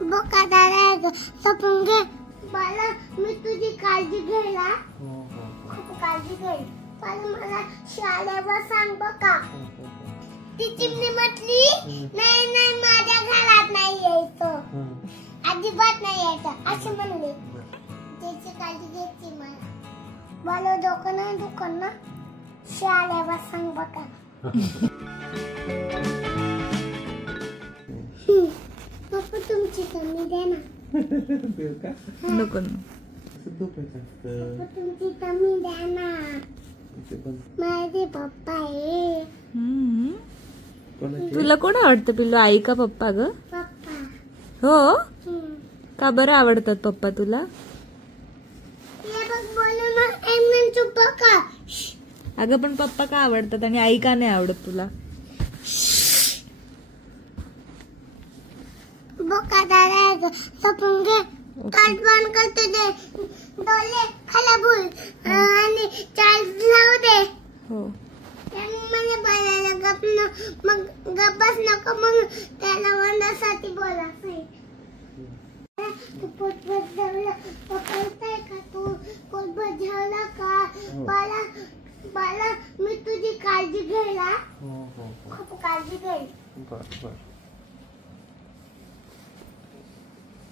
बोका दादा सपून घे बाला मी तुझी काळजी घ्यायला खूप काळजी घेईल पण मला शाळेवर सांग बघा ती चिमणी म्हटली नाही नाही माझ्या घरात नाही यायचं अजिबात नाही यायचं असं म्हणले त्याची काळजी घ्यायची मला डोकं नाही दुखन ना शाळेवर सांग बघा पप्पा तुमची कमी द्या ना नको पप्पा तुमची कमी द्या ना माझे पप्पा आहे तुला कोण आवडतं पिल्लू आई का पप्पा ग पप्पा हो का बरं आवडतात पप्पा तुला ये बघ बोलू ना एमन चुप का अगं पण पप्पा का आवडतात आणि आई का नाही आवडत तुला बोका दादा सपून घे काल बंद करते दे डोले खलाबूल आणि चाल लावू दे हो मला बोलायला मग गप्पच नको मग त्याला वंदासाठी बोलायचंय तू पोटभर जेवला पकडताय का तू पोटभर जेवला का बाला बाला मी तुझी काळजी घ्यायला खूप काळजी घेईल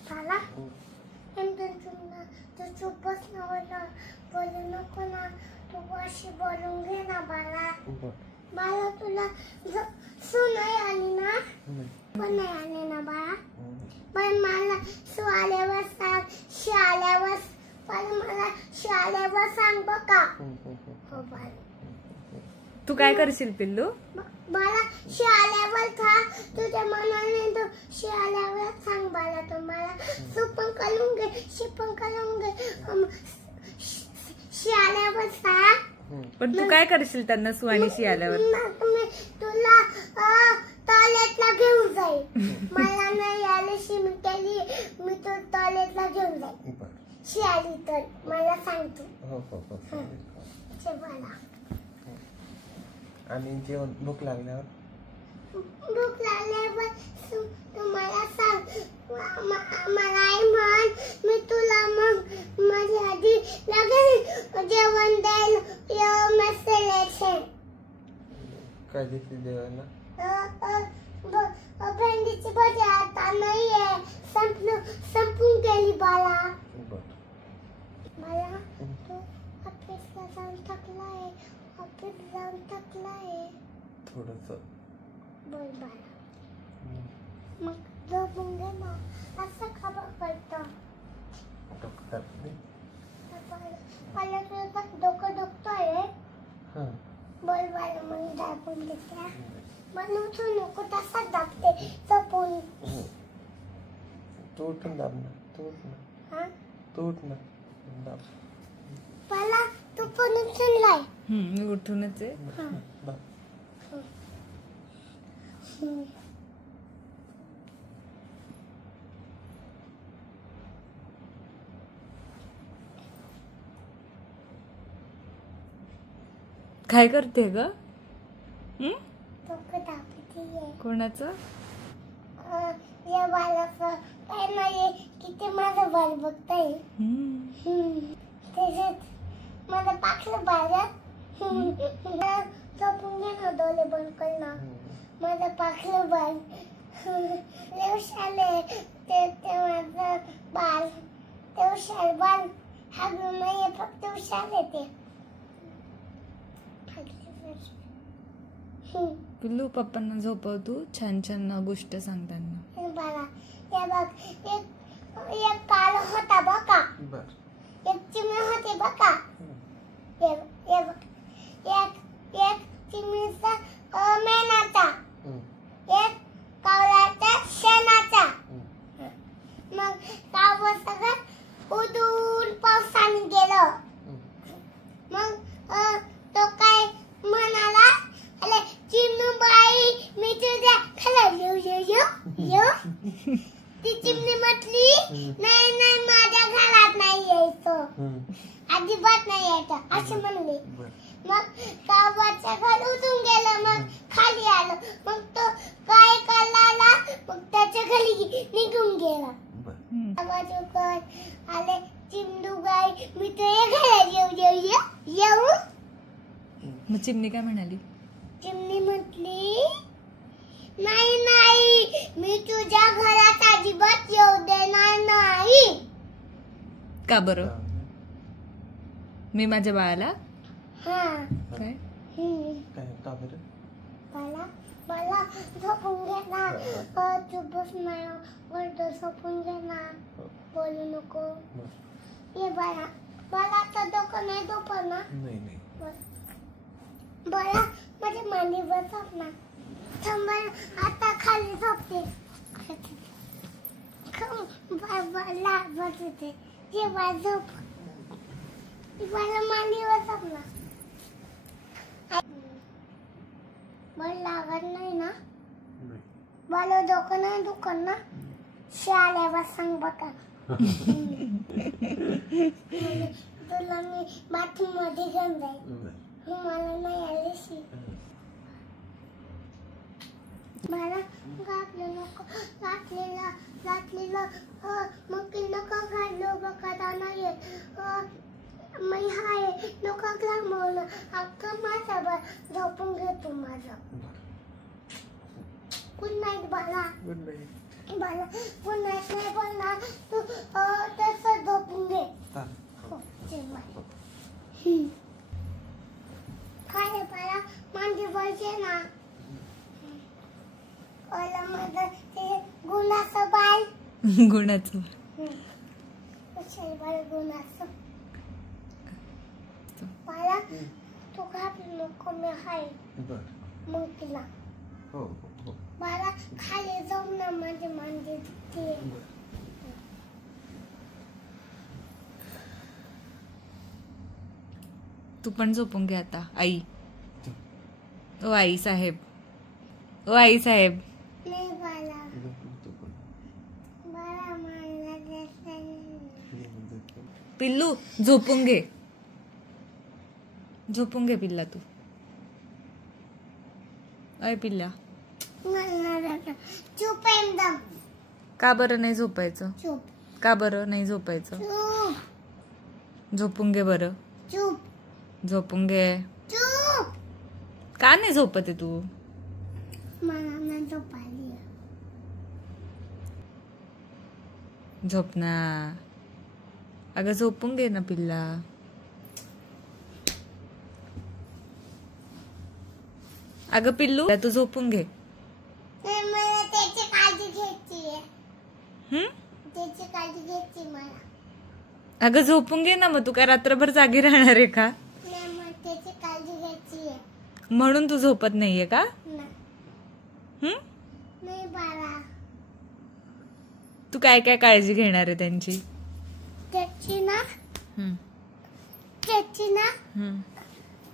बाला तू चुपच नव्हता बोलू नको ना तू अशी बोलून घे ना बाला बाला तुला सून आली ना पण नाही आली ना बाळा पण मला आल्यावर सांग शाळेवर पण मला शाळेवर सांग बघा हो बाळा तू काय करशील पिल्लू मला शाळेवर था तुझ्या मनाने तू शाळेवर सांग बाळा तुम्हाला सुपन करून घे शिपन करून घे शाळेवर सांग पण तू काय करशील त्यांना सुवाणीशी आल्यावर तुला टॉयलेटला घेऊन जाईल मला नाही आले शिमी केली मी तो टॉयलेटला घेऊन जाईल शिआली तर मला सांगतो जेवायला आणि जेवण भूक लागल्यावर तुम्हाला सांग मला आई म्हण मी तुला मग माझ्या आधी लगेच जेवण द्यायला मसाल्याचे काय देते जेवायला भेंडीची भाजी आता नाहीये संपून गेली बाला मला तू ऑफिसला जाऊन थकलाय थोडस बोल बाला मग झोपून घे ना असं खबर करतो मला तुझं डोकं दुखतोय बोल बाला मग दाबून घेते म्हणून तू नको तसा दाबते चपून तू उठून दाब ना तू उठ ना दाब बाला तू पण उठलाय मी उठूनच आहे काय करते ग कोणाचं या बालाचं काय नाही किती माझं बाल बघताय त्याच्यात मला पाखलं बाळा झोपून घे ना डोळे बंद कर ना माझं पाखलं बाळ लेवशाले ते माझं बाल ते उशाल बाल हागून नाहीये फक्त उशाले ते पिल्लू पप्पांना झोपव तू छान छान गोष्ट सांगताना बाळा हे बघ एक काळ होता बघा एक चिमणी होती बघा एक चिमणीचा मेणाचा एक कावळ्याचा शेणाचा मग कावळ सगळं उडून पावसाने गेलं मग तो काय म्हणाला अरे चिमणूबाई मी तुझ्या खाली येऊ ती चिमणी म्हटली नाही नाही माझ्या घरात नाही यायचं अजिबात नाही यायचं असं म्हणले मग कावळ्याच्या घर उठून गेलं मग खाली आलं मग तो काय करायला मग त्याच्या खाली निघून गेला बर बाजूकर आले चिमणू गाय मी ते घरात येऊ मग चिमणी काय म्हणाली? चिमणी म्हटली नाही नाही मी तुझ्या घरात अजिबात येऊ देणार नाही. का बरं? मी माझ्या बाळाला हा काय काय का बरं? मला मला झोपून घे ना. तू बस नाही वरती झोपून घे ना. बोलू नको. ये बाळा मला आता डोकं नाही दुखणार. नाही नाही बाळा माझ्या मांडीवर झोप ना. थांब आता खाली झोपते. बाळा बसते ये बाळा झोप. बाळा मांडीवर झोप ना. बळ लागत नाही ना. मला डोकं नाही दुखत ना. शाळेवर सांग बघा. तुला मी बाथरूम मध्ये घेऊन जाईल. मला नाही आलीशी मला घातलं नको घातलेलं मग नको घाललो बघा नाही मी हाय नको घालवलं अख्खं माझ्या झोपून घेतो माझं. गुड नाईट बाळा. गुड नाईट बाळा गुड नाईट नाही बोलणार तू तसं झोपून घे. हो चल बाळा. काय बाळा मांडी बसते ना. ओला माझं ते गुणाचं बाळ. गुणाचं चल बाळा गुणाचं बाळा तू घाबरू नको मी हाय बर मग तिला हो हो बाळा खाली जाऊ ना माझी मांडी ते. तू पण झोपून घे आता. आई ओ आई साहेब ओ आई साहेब. नाही बाळा बाळा मला पिल्लू झोपून घे. झोपून घे पिल्ला तू. अय पिल्ला चुप एकदम. का बरं नाही झोपायचं? चुप का बरं नाही झोपायचं? चुप झोपून घे बरं. चुप झोपून घे. चुप. का नाही झोपत आहे तू? मला नाही झोप आली. झोप ना. अगं झोपून घे ना पिल्ला. अगं पिल्लू तू झोपून घे. नाही मला त्याची काळजी घ्यायची आहे. हम्म? त्याची काळजी घ्यायची मला. अगं झोपून घे ना. मग तू काय रात्रभर जागी राहणार आहे का? नाही मला त्याची काळजी घ्यायची आहे. म्हणून तू झोपत नाहीये का? नाही हम्म? नाही बाळा तू काय काय काळजी घेणार आहे त्यांची? त्याची ना हम्म. त्याची ना हम्म.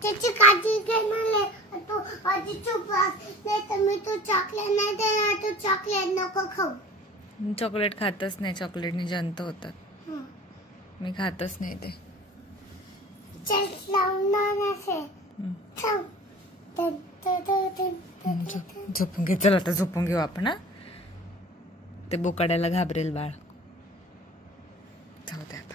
त्याची काळजी घेणार आहे. तू आधी चुप बस. नाही तर मी तू चॉकलेट नाही देणार. तू चॉकलेट नको खाऊ. चॉकलेट खातच नाही. चॉकलेटने जंत होतात. हं. मी खातच नाही ते. चल लावणार नसे. हम्म. थांब. झोपून घे. चल आता झोपून घेऊ आपण. हा ते बोकाड्याला घाबरेल बाळ. जाऊ दे आता.